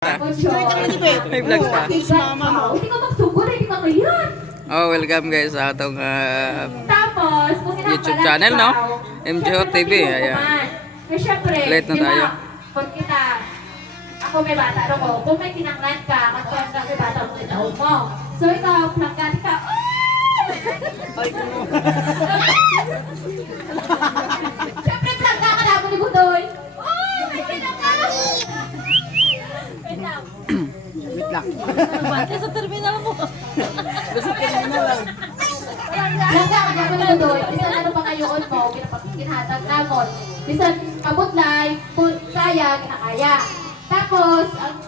May vlogs pa. Hindi ka magsugod, hindi ka ngayon. Oh, welcome guys sa atong Tapos, kung YouTube channel, no? MJO TV, ayan. Syempre, Late na tayo. Kung kita, ako may bata ro ko, kung may tinanglan ka, katulad ka may bata mo tinaog mo. So ikaw, plangkat ka, syempre, plangka ka na ako ni Budoy. Oh, may tinanglan! Wait lang. Wait lang. Bante sa terminal mo. Gusto ko na lang. Langga ka na ako Budoy. Bisan ano pa kayoon mo, kinhatag na mo. Bisan kabutlay, kung kaya, kinakaya. Tapos, ang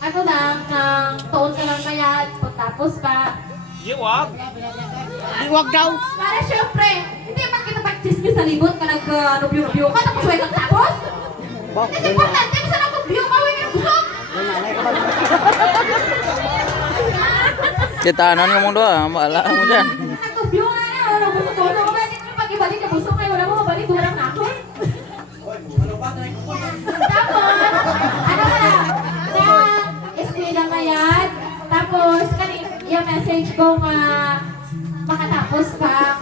ano lang, ng taon ka lang kaya, pagtapos ka. Iwag daw. Para syempre, hindi man kita pag-chismis sa libot ka nag-review ka, tapos huwag kang tapos. Kasi importante, bisa nag-review ka, huwag kang busog. Kita anon yung mundo ah, maala mo dyan. Nag-review ka na, ano, busog ko, ano, bakit mo pag-ibalik ka busog kayo, wala mo mabalik, durang na ako. Tapos, ano ka na, eskwela ka yan, tapos, yung message ko nga, makatapos ka,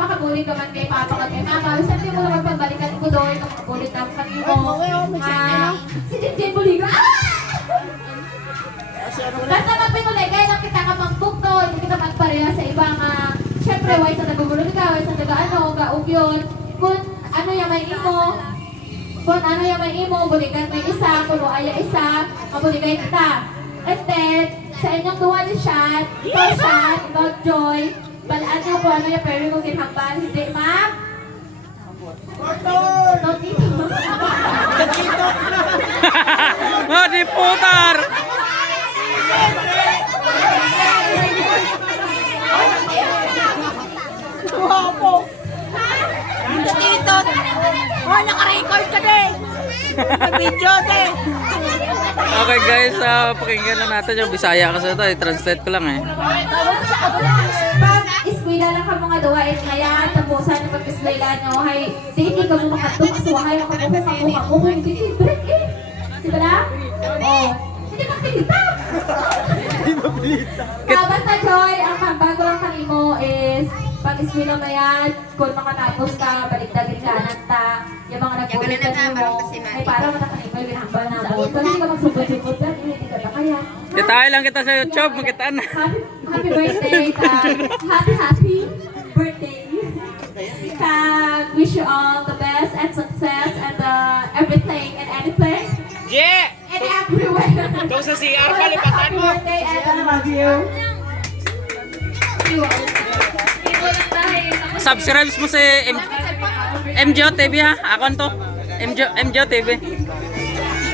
makabulit ka man kay Papa at kay Mama, sabi mo naman pagbalikan ko doon, makabulit na kanino, si Jinjin Buliga, basta magpinulay, kaya lang kita ka mag-book doon, hindi kita magpareha sa iba nga, syempre, why sa nagugulong ka, why sa nag-ano, gaog yun, kung ano yung may imo, kung ano yung may imo, bulikan may isa, kung aya isa, mabuligay kita. And then, sa inyong duwa ni Shad, ikaw Shad, ikaw Joy, balaan nyo kung ano yung pwede kong ginhambal, hindi ma'am? No, dito. Oh, di putar! Guwapo. Dito. Oh, naka-record ka din. Video din. Okay guys, pakinggan na natin yung Bisaya kasi ito, i-translate ko lang eh. Pag iskwila lang ka mga duwa, kaya tapusan ng pag-iskwila nyo, hay, hindi ka mo makatung, asuwahay ako mo, hindi break eh. Diba na? Oh, hindi magpilita. Basta Joy, ang bago lang kanimo is, pag iskwila na yan, kung makatapos ka, baligtagin ka, nanta, yung mga nagbulit ka mo, ay parang matakanimo yung ginahambal na mo. Kung hindi ka magsubod-subod ka, hindi ka na kaya. Kitahin lang kita sa YouTube, makitaan na. Happy birthday, happy birthday. Wish you all the best and success and everything and anything. Yeah! And everywhere. Doon sa CR, palipatan mo. Happy birthday and I love you. Subscribe mo si MJO TV ha, akon to. MJO TV.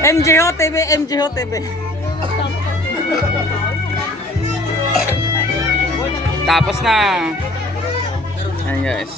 MJO TV, MJO TV. Tapos na. Ayan guys.